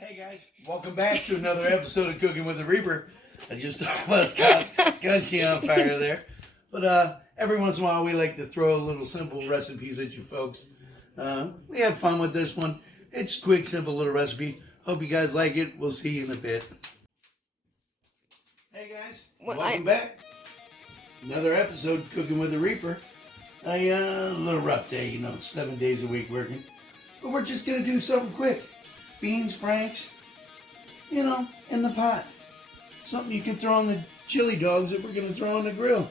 Hey guys, welcome back to another episode of Cooking with the Reaper. I just almost got Gunchy on fire there. But every once in a while we like to throw little simple recipes at you folks. We have fun with this one. It's quick, simple little recipe. Hope you guys like it. We'll see you in a bit. Hey guys, welcome back. Another episode of Cooking with the Reaper. A little rough day, 7 days a week working. But we're just going to do something quick. Beans, franks, in the pot. Something you can throw on the chili dogs that we're going to throw on the grill.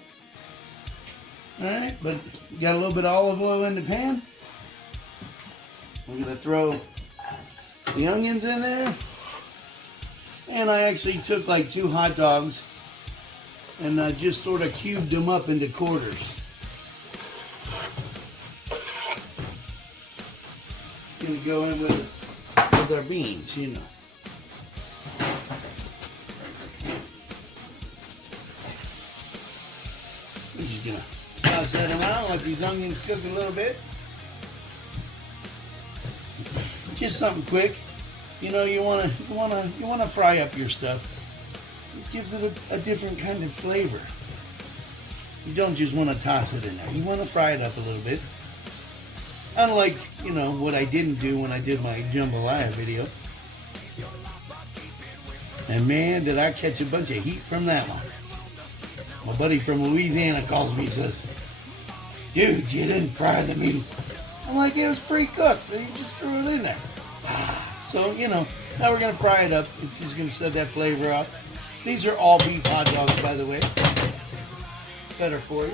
Alright, but we got a little bit of olive oil in the pan. We're going to throw the onions in there. And I actually took like 2 hot dogs and just sort of cubed them up into quarters. Going to go in with our beans, We're just going to toss that around, let these onions cook a little bit. Just something quick. You want to fry up your stuff. It gives it a different kind of flavor. You don't just want to toss it in there. You want to fry it up a little bit. Unlike, what I didn't do when I did my jambalaya video. And man, did I catch a bunch of heat from that one. My buddy from Louisiana calls me and says, "Dude, you didn't fry the meat." I'm like, "It was pre-cooked. You just threw it in there." So, now we're going to fry it up. It's just going to set that flavor up. These are all beef hot dogs, by the way. Better for you.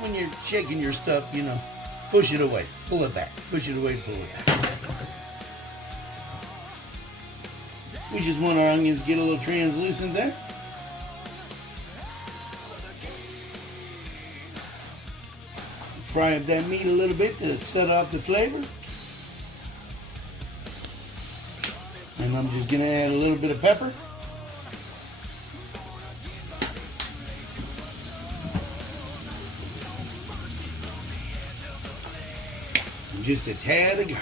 When you're shaking your stuff, push it away, pull it back, push it away, pull it back. We just want our onions to get a little translucent there. Fry up that meat a little bit to set off the flavor. And I'm just going to add a little bit of pepper. Just a tad of garlic.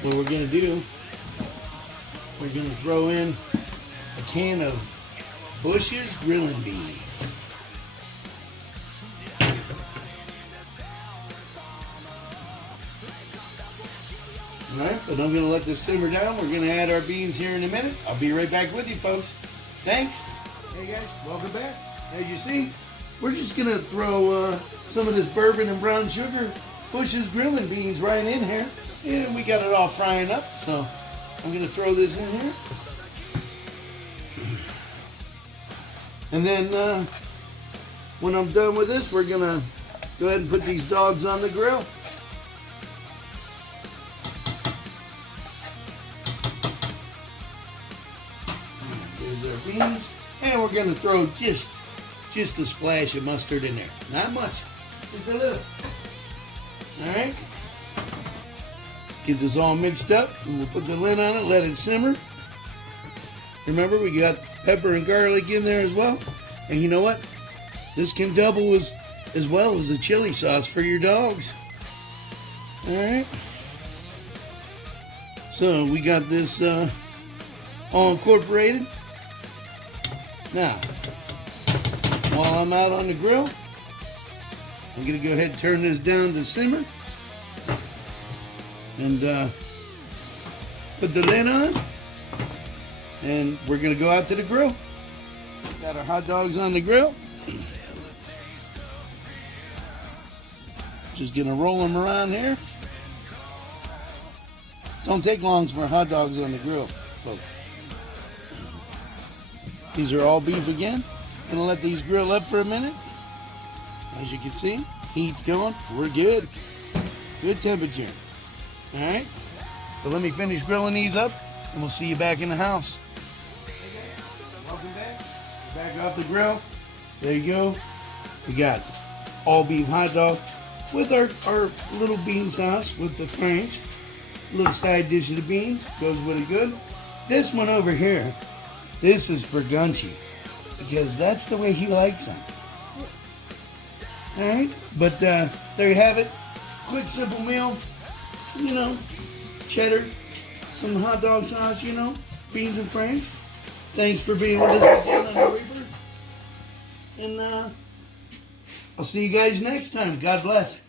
What we're going to do, we're going to throw in a can of Bush's grilling beans. Alright, but I'm going to let this simmer down. We're going to add our beans here in a minute. I'll be right back with you folks. Thanks. Hey guys, welcome back. As you see, we're just going to throw some of this bourbon and brown sugar Bush's grilling beans right in here. And we got it all frying up, so I'm going to throw this in here. And then when I'm done with this, we're going to go ahead and put these dogs on the grill. There's our beans. And we're going to throw just a splash of mustard in there. Not much. Just a little. Alright. Get this all mixed up. And we'll put the lid on it. Let it simmer. Remember, we got pepper and garlic in there as well. And you know what? This can double as well as a chili sauce for your dogs. Alright. So, we got this all incorporated. Now, while I'm out on the grill, I'm going to go ahead and turn this down to simmer. And put the lid on. And we're going to go out to the grill. Got our hot dogs on the grill. Just going to roll them around here. Don't take long for hot dogs on the grill, folks. These are all beef again. Gonna let these grill up for a minute. As you can see, heat's going. We're good. Good temperature. Alright. So let me finish grilling these up and we'll see you back in the house. Hey guys, welcome back. We're back off the grill. There you go. We got all beef hot dog with our little bean sauce with the franks. A little side dish of the beans. Goes really good. This one over here, this is for Gunchy. because that's the way he likes them. All right, but there you have it. Quick, simple meal. You know, cheddar, some hot dog sauce. You know, beans and franks. Thanks for being with us again on the Reaper, and I'll see you guys next time. God bless.